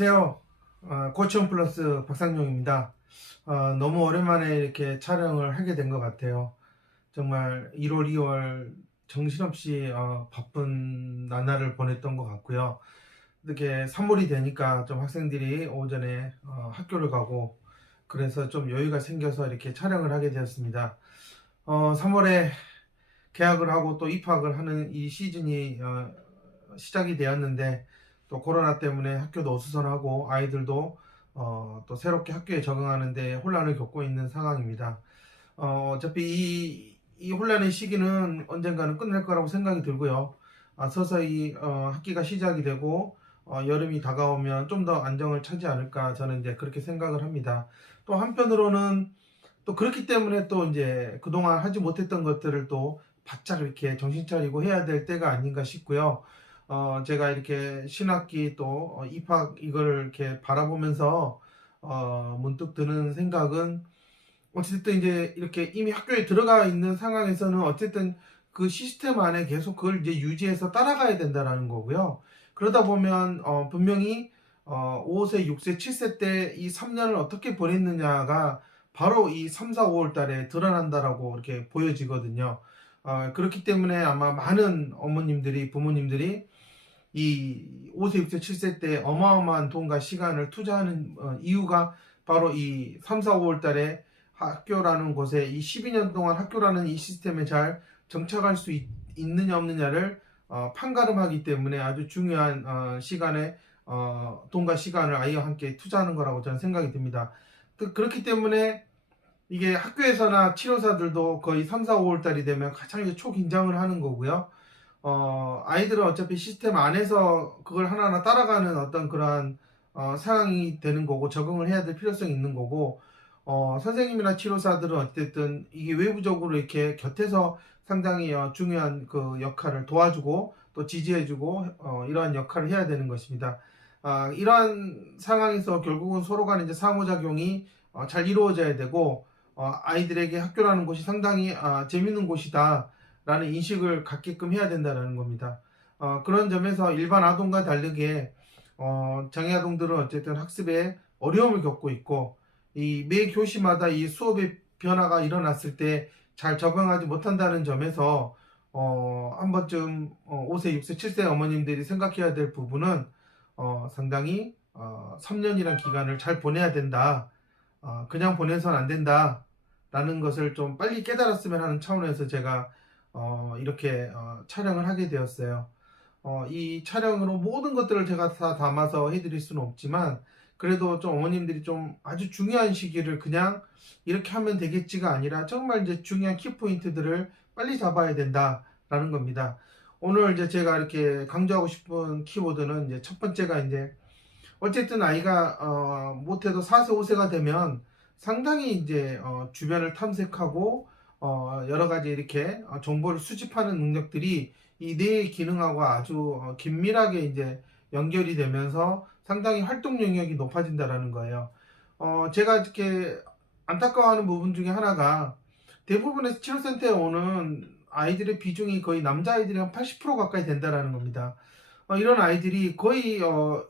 안녕하세요. 고치원 플러스 박상용입니다. 너무 오랜만에 이렇게 촬영을 하게 된 것 같아요. 정말 1월, 2월 정신없이 바쁜 나날을 보냈던 것 같고요. 이렇게 3월이 되니까 좀 학생들이 오전에 학교를 가고 그래서 좀 여유가 생겨서 이렇게 촬영을 하게 되었습니다. 3월에 개학을 하고 또 입학을 하는 이 시즌이 시작이 되었는데 또 코로나 때문에 학교도 어수선하고 아이들도 또 새롭게 학교에 적응하는데 혼란을 겪고 있는 상황입니다. 어차피 이 혼란의 시기는 언젠가는 끝날 거라고 생각이 들고요. 서서히 학기가 시작이 되고 여름이 다가오면 좀 더 안정을 차지 않을까 저는 이제 그렇게 생각을 합니다. 또 한편으로는 또 그렇기 때문에 또 이제 그동안 하지 못했던 것들을 또 바짝 이렇게 정신 차리고 해야 될 때가 아닌가 싶고요. 제가 이렇게 신학기 또 입학 이거를 이렇게 바라보면서 문득 드는 생각은 어쨌든 이제 이렇게 이미 학교에 들어가 있는 상황에서는 어쨌든 그 시스템 안에 계속 그걸 이제 유지해서 따라가야 된다라는 거고요. 그러다 보면 분명히 5세, 6세, 7세 때 이 3년을 어떻게 보냈느냐가 바로 이 3, 4, 5월 달에 드러난다라고 이렇게 보여지거든요. 그렇기 때문에 아마 많은 어머님들이, 부모님들이 이 5세, 6세, 7세 때 어마어마한 돈과 시간을 투자하는 이유가 바로 이 3, 4, 5월 달에 학교라는 곳에 이 12년 동안 학교라는 이 시스템에 잘 정착할 수 있느냐 없느냐를 판가름하기 때문에 아주 중요한 시간에 돈과 시간을 아이와 함께 투자하는 거라고 저는 생각이 듭니다. 그렇기 때문에 이게 학교에서나 치료사들도 거의 3, 4, 5월 달이 되면 가장 이제 초긴장을 하는 거고요. 아이들은 어차피 시스템 안에서 그걸 하나하나 따라가는 어떤 그러한 상황이 되는 거고 적응을 해야 될 필요성이 있는 거고 선생님이나 치료사들은 어쨌든 이게 외부적으로 이렇게 곁에서 상당히 중요한 그 역할을 도와주고 또 지지해주고 이러한 역할을 해야 되는 것입니다. 이러한 상황에서 결국은 서로 간에 이제 상호작용이 잘 이루어져야 되고 아이들에게 학교라는 곳이 상당히 재밌는 곳이다 라는 인식을 갖게끔 해야 된다는 겁니다. 그런 점에서 일반 아동과 다르게 장애 아동들은 어쨌든 학습에 어려움을 겪고 있고 이 매 교시마다 이 수업의 변화가 일어났을 때 잘 적응하지 못한다는 점에서 한 번쯤 5세, 6세, 7세 어머님들이 생각해야 될 부분은 상당히 3년이란 기간을 잘 보내야 된다. 그냥 보내선 안 된다. 라는 것을 좀 빨리 깨달았으면 하는 차원에서 제가 이렇게 촬영을 하게 되었어요. 이 촬영으로 모든 것들을 제가 다 담아서 해드릴 수는 없지만 그래도 좀 어머님들이 좀 아주 중요한 시기를 그냥 이렇게 하면 되겠지가 아니라 정말 이제 중요한 키포인트들을 빨리 잡아야 된다라는 겁니다. 오늘 이제 제가 이렇게 강조하고 싶은 키워드는 이제 첫 번째가 이제 어쨌든 아이가 못해도 4세, 5세가 되면 상당히 이제 주변을 탐색하고 여러 가지 이렇게 정보를 수집하는 능력들이 이 뇌의 기능하고 아주 긴밀하게 이제 연결이 되면서 상당히 활동 영역이 높아진다라는 거예요. 제가 이렇게 안타까워하는 부분 중에 하나가 대부분의 치료센터에 오는 아이들의 비중이 거의 남자아이들이 한 80% 가까이 된다라는 겁니다. 이런 아이들이 거의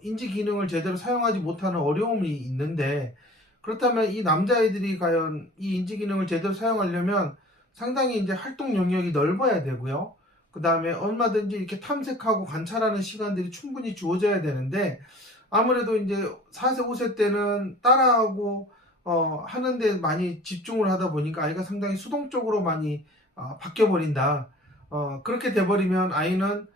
인지 기능을 제대로 사용하지 못하는 어려움이 있는데 그렇다면 이 남자아이들이 과연 이 인지 기능을 제대로 사용하려면 상당히 이제 활동 영역이 넓어야 되고요. 그 다음에 얼마든지 이렇게 탐색하고 관찰하는 시간들이 충분히 주어져야 되는데 아무래도 이제 4세, 5세 때는 따라하고 하는데 많이 집중을 하다 보니까 아이가 상당히 수동적으로 많이 바뀌어버린다. 그렇게 돼버리면 아이는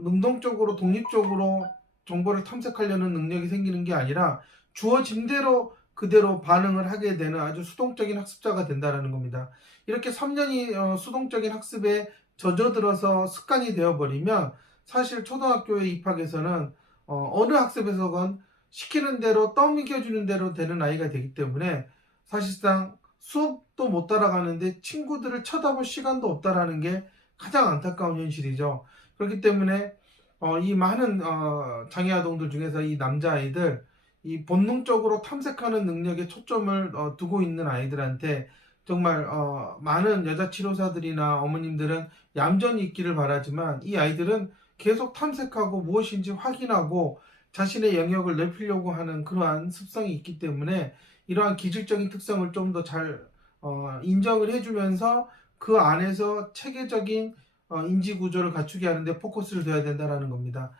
능동적으로 독립적으로 정보를 탐색하려는 능력이 생기는 게 아니라 주어진 대로 그대로 반응을 하게 되는 아주 수동적인 학습자가 된다는 겁니다. 이렇게 3년이 수동적인 학습에 젖어들어서 습관이 되어버리면 사실 초등학교에 입학해서는 어느 학습에서건 시키는 대로 떠먹여주는 대로 되는 아이가 되기 때문에 사실상 수업도 못 따라가는데 친구들을 쳐다볼 시간도 없다라는 게 가장 안타까운 현실이죠. 그렇기 때문에 이 많은 장애 아동들 중에서 이 남자아이들 이 본능적으로 탐색하는 능력에 초점을 두고 있는 아이들한테 정말 많은 여자 치료사들이나 어머님들은 얌전히 있기를 바라지만 이 아이들은 계속 탐색하고 무엇인지 확인하고 자신의 영역을 넓히려고 하는 그러한 습성이 있기 때문에 이러한 기질적인 특성을 좀 더 잘 인정을 해주면서 그 안에서 체계적인 인지 구조를 갖추게 하는데 포커스를 둬야 된다라는 겁니다.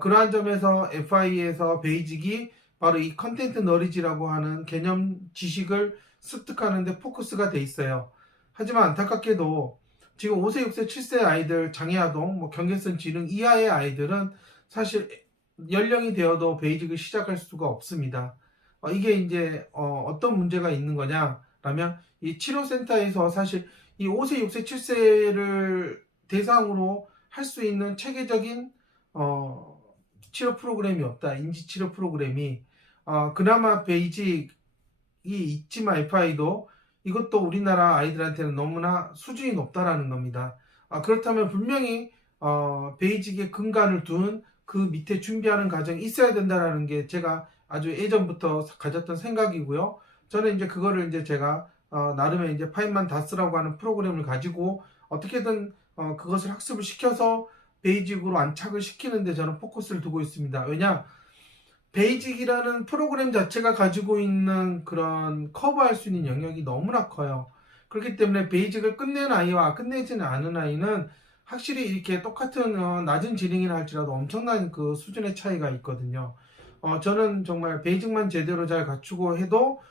그러한 점에서 FI에서 베이직이 바로 이 컨텐트 너리지라고 하는 개념 지식을 습득하는 데 포커스가 돼 있어요. 하지만 안타깝게도 지금 5세, 6세, 7세 아이들, 장애아동, 경계선 지능 이하의 아이들은 사실 연령이 되어도 베이직을 시작할 수가 없습니다. 이게 이제 어떤 문제가 있는 거냐라면 이 치료센터에서 사실 이 5세, 6세, 7세를 대상으로 할 수 있는 체계적인 치료 프로그램이 없다. 인지 치료 프로그램이 그나마 베이직이 있지만 FI도 이것도 우리나라 아이들한테는 너무나 수준이 높다라는 겁니다. 그렇다면 분명히 베이직의 근간을 둔 그 밑에 준비하는 과정이 있어야 된다라는 게 제가 아주 예전부터 가졌던 생각이고요. 저는 이제 그거를 이제 제가 나름의 이제 파인만 다스라고 하는 프로그램을 가지고 어떻게든 그것을 학습을 시켜서 베이직으로 안착을 시키는데 저는 포커스를 두고 있습니다. 왜냐? 베이직이라는 프로그램 자체가 가지고 있는 그런 커버할 수 있는 영역이 너무나 커요. 그렇기 때문에 베이직을 끝낸 아이와 끝내지는 않은 아이는 확실히 이렇게 똑같은 낮은 지능이라 할지라도 엄청난 그 수준의 차이가 있거든요. 저는 정말 베이직만 제대로 잘 갖추고 해도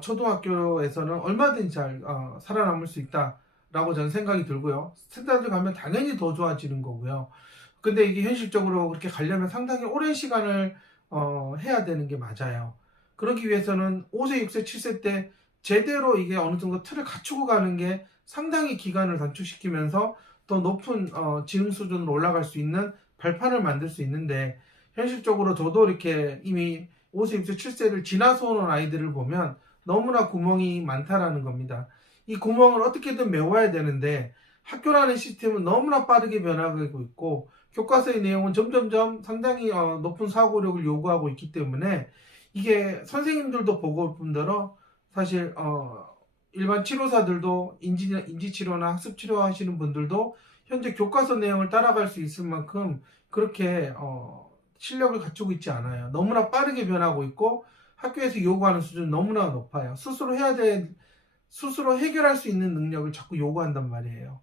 초등학교에서는 얼마든지 잘 살아남을 수 있다라고 저는 생각이 들고요. 스탠다드 가면 당연히 더 좋아지는 거고요. 근데 이게 현실적으로 그렇게 가려면 상당히 오랜 시간을 해야 되는 게 맞아요. 그러기 위해서는 5세, 6세, 7세 때 제대로 이게 어느 정도 틀을 갖추고 가는 게 상당히 기간을 단축시키면서 더 높은 지능 수준으로 올라갈 수 있는 발판을 만들 수 있는데 현실적으로 저도 이렇게 이미 5세, 6세, 7세를 지나서 오는 아이들을 보면 너무나 구멍이 많다라는 겁니다. 이 구멍을 어떻게든 메워야 되는데 학교라는 시스템은 너무나 빠르게 변화하고 있고 교과서의 내용은 점점점 상당히 높은 사고력을 요구하고 있기 때문에 이게 선생님들도 보고 올 뿐더러 사실 일반 치료사들도 인지치료나 학습치료 하시는 분들도 현재 교과서 내용을 따라갈 수 있을 만큼 그렇게 실력을 갖추고 있지 않아요. 너무나 빠르게 변하고 있고 학교에서 요구하는 수준은 너무나 높아요. 스스로 해결할 수 있는 능력을 자꾸 요구한단 말이에요.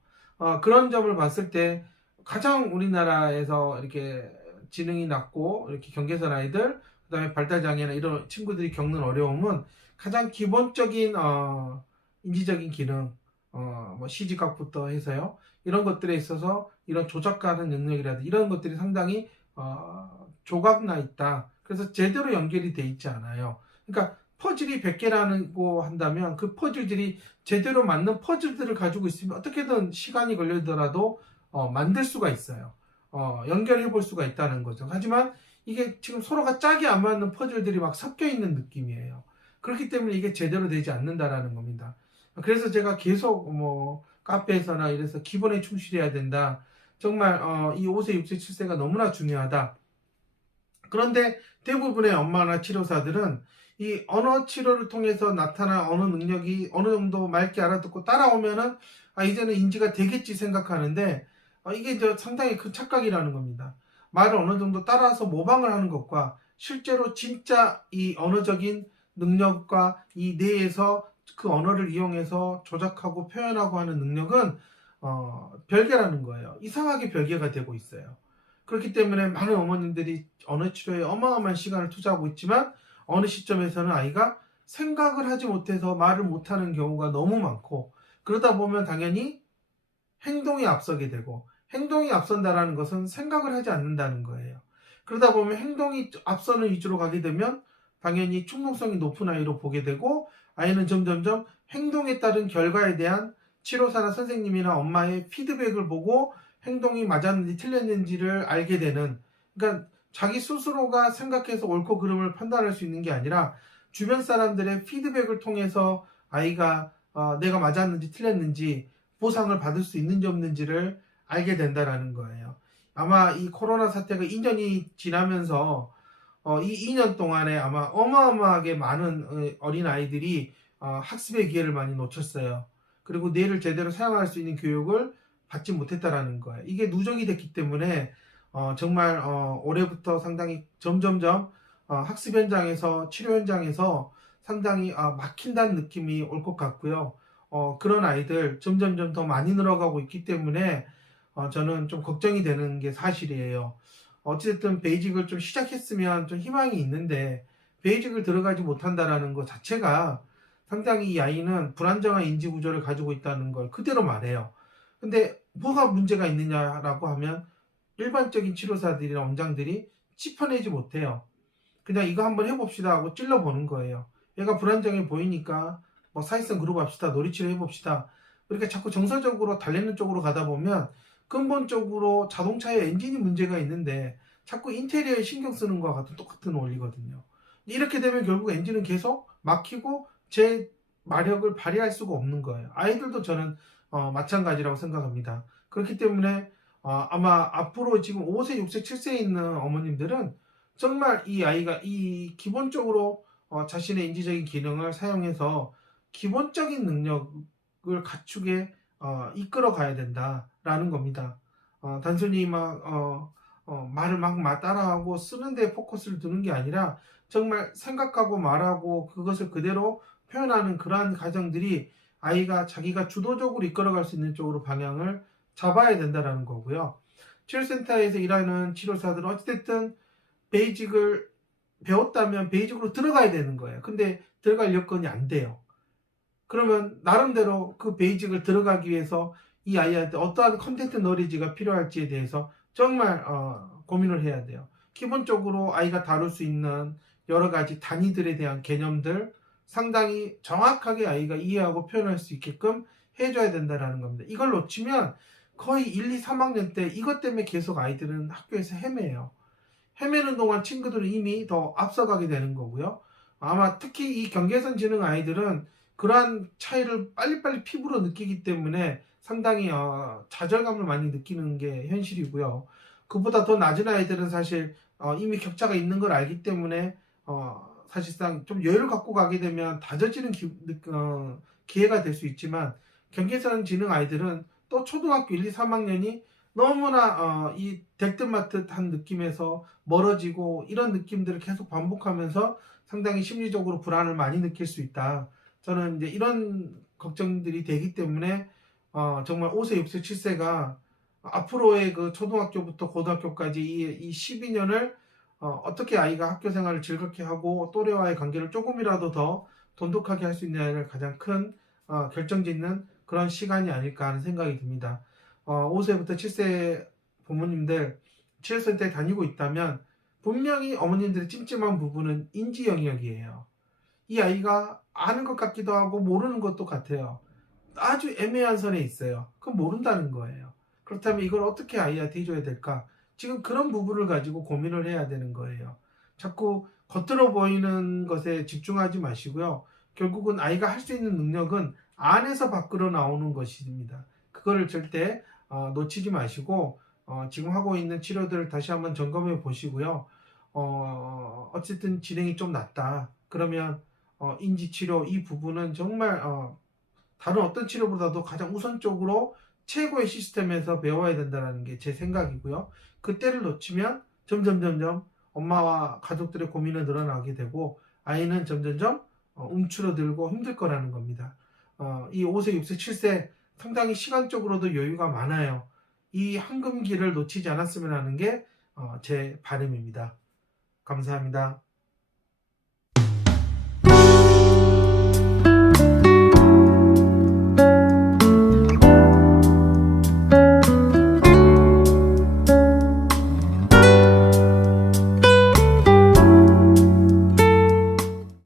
그런 점을 봤을 때 가장 우리나라에서 이렇게 지능이 낮고 이렇게 경계선 아이들, 그다음에 발달장애나 이런 친구들이 겪는 어려움은 가장 기본적인 인지적인 기능, 시지각부터 해서요. 이런 것들에 있어서 이런 조작하는 능력이라든지 이런 것들이 상당히 조각나 있다. 그래서 제대로 연결이 돼 있지 않아요. 그러니까 퍼즐이 100개라고 한다면 그 퍼즐들이 제대로 맞는 퍼즐들을 가지고 있으면 어떻게든 시간이 걸리더라도 만들 수가 있어요. 연결해 볼 수가 있다는 거죠. 하지만 이게 지금 서로가 짝이 안 맞는 퍼즐들이 막 섞여 있는 느낌이에요. 그렇기 때문에 이게 제대로 되지 않는다라는 겁니다. 그래서 제가 계속 카페에서나 이래서 기본에 충실해야 된다. 정말 이 5세, 6세, 7세가 너무나 중요하다. 그런데 대부분의 엄마나 치료사들은 이 언어 치료를 통해서 나타난 언어 능력이 어느 정도 맑게 알아듣고 따라오면은 이제는 인지가 되겠지 생각하는데 이게 상당히 큰 착각이라는 겁니다. 말을 어느 정도 따라서 모방을 하는 것과 실제로 진짜 이 언어적인 능력과 이 뇌에서 그 언어를 이용해서 조작하고 표현하고 하는 능력은 별개라는 거예요. 이상하게 별개가 되고 있어요. 그렇기 때문에 많은 어머님들이 언어 치료에 어마어마한 시간을 투자하고 있지만 어느 시점에서는 아이가 생각을 하지 못해서 말을 못하는 경우가 너무 많고 그러다 보면 당연히 행동이 앞서게 되고 행동이 앞선다라는 것은 생각을 하지 않는다는 거예요. 그러다 보면 행동이 앞서는 위주로 가게 되면 당연히 충동성이 높은 아이로 보게 되고 아이는 점점점 행동에 따른 결과에 대한 치료사나 선생님이나 엄마의 피드백을 보고 행동이 맞았는지 틀렸는지를 알게 되는, 그러니까 자기 스스로가 생각해서 옳고 그름을 판단할 수 있는 게 아니라 주변 사람들의 피드백을 통해서 아이가 내가 맞았는지 틀렸는지 보상을 받을 수 있는지 없는지를 알게 된다라는 거예요. 아마 이 코로나 사태가 2년이 지나면서 이 2년 동안에 아마 어마어마하게 많은 어린 아이들이 학습의 기회를 많이 놓쳤어요. 그리고 뇌를 제대로 사용할 수 있는 교육을 받지 못했다라는 거예요. 이게 누적이 됐기 때문에 정말 올해부터 상당히 점점점 학습 현장에서 치료 현장에서 상당히 막힌다는 느낌이 올 것 같고요. 그런 아이들 점점점 더 많이 늘어가고 있기 때문에 저는 좀 걱정이 되는 게 사실이에요. 어찌됐든 베이직을 좀 시작했으면 좀 희망이 있는데 베이직을 들어가지 못한다라는 것 자체가 상당히 이 아이는 불안정한 인지 구조를 가지고 있다는 걸 그대로 말해요. 근데 뭐가 문제가 있느냐라고 하면 일반적인 치료사들이나 원장들이 짚어내지 못해요. 그냥 이거 한번 해봅시다 하고 찔러보는 거예요. 얘가 불안정해 보이니까 뭐 사회성 그룹 합시다, 놀이치료 해봅시다. 이렇게 자꾸 정서적으로 달래는 쪽으로 가다 보면 근본적으로 자동차의 엔진이 문제가 있는데 자꾸 인테리어에 신경 쓰는 것과 같은 똑같은 원리거든요. 이렇게 되면 결국 엔진은 계속 막히고 제 마력을 발휘할 수가 없는 거예요. 아이들도 저는 마찬가지라고 생각합니다. 그렇기 때문에 아마 앞으로 지금 5세, 6세, 7세에 있는 어머님들은 정말 이 아이가 이 기본적으로 자신의 인지적인 기능을 사용해서 기본적인 능력을 갖추게 이끌어 가야 된다라는 겁니다. 단순히 말을 막 따라하고 쓰는 데 포커스를 두는 게 아니라 정말 생각하고 말하고 그것을 그대로 표현하는 그러한 과정들이 아이가 자기가 주도적으로 이끌어갈 수 있는 쪽으로 방향을 잡아야 된다라는 거고요. 치료센터에서 일하는 치료사들은 어찌됐든 베이직을 배웠다면 베이직으로 들어가야 되는 거예요. 근데 들어갈 여건이 안 돼요. 그러면 나름대로 그 베이직을 들어가기 위해서 이 아이한테 어떠한 컨텐츠 너리지가 필요할지에 대해서 정말 고민을 해야 돼요. 기본적으로 아이가 다룰 수 있는 여러 가지 단위들에 대한 개념들 상당히 정확하게 아이가 이해하고 표현할 수 있게끔 해줘야 된다는 겁니다. 이걸 놓치면 거의 1, 2, 3학년 때 이것 때문에 계속 아이들은 학교에서 헤매요. 헤매는 동안 친구들은 이미 더 앞서가게 되는 거고요. 아마 특히 이 경계선 지능 아이들은 그러한 차이를 빨리빨리 피부로 느끼기 때문에 상당히 좌절감을 많이 느끼는 게 현실이고요. 그보다 더 낮은 아이들은 사실 이미 격차가 있는 걸 알기 때문에 사실상 좀 여유를 갖고 가게 되면 다져지는 기회가 될 수 있지만 경계선 지능 아이들은 또 초등학교 1, 2, 3학년이 너무나 이 들뜬맞듯한 느낌에서 멀어지고 이런 느낌들을 계속 반복하면서 상당히 심리적으로 불안을 많이 느낄 수 있다. 저는 이제 이런 걱정들이 되기 때문에 정말 5세, 6세, 7세가 앞으로의 그 초등학교부터 고등학교까지 이 12년을 어떻게 아이가 학교 생활을 즐겁게 하고 또래와의 관계를 조금이라도 더 돈독하게 할 수 있냐를 가장 큰 결정짓는 그런 시간이 아닐까 하는 생각이 듭니다. 5세부터 7세 부모님들 치료센터에 다니고 있다면 분명히 어머님들의 찜찜한 부분은 인지 영역이에요. 이 아이가 아는 것 같기도 하고 모르는 것도 같아요. 아주 애매한 선에 있어요. 그건 모른다는 거예요. 그렇다면 이걸 어떻게 아이한테 해줘야 될까? 지금 그런 부분을 가지고 고민을 해야 되는 거예요. 자꾸 겉으로 보이는 것에 집중하지 마시고요. 결국은 아이가 할 수 있는 능력은 안에서 밖으로 나오는 것입니다. 그거를 절대 놓치지 마시고 지금 하고 있는 치료들을 다시 한번 점검해 보시고요. 어쨌든 진행이 좀 낮다. 그러면 인지치료 이 부분은 정말 다른 어떤 치료보다도 가장 우선적으로 최고의 시스템에서 배워야 된다는 게 제 생각이고요. 그때를 놓치면 점점 엄마와 가족들의 고민은 늘어나게 되고 아이는 점점 움츠러들고 힘들 거라는 겁니다. 이 5세, 6세, 7세 상당히 시간적으로도 여유가 많아요. 이 황금기를 놓치지 않았으면 하는 게 제 바람입니다. 감사합니다.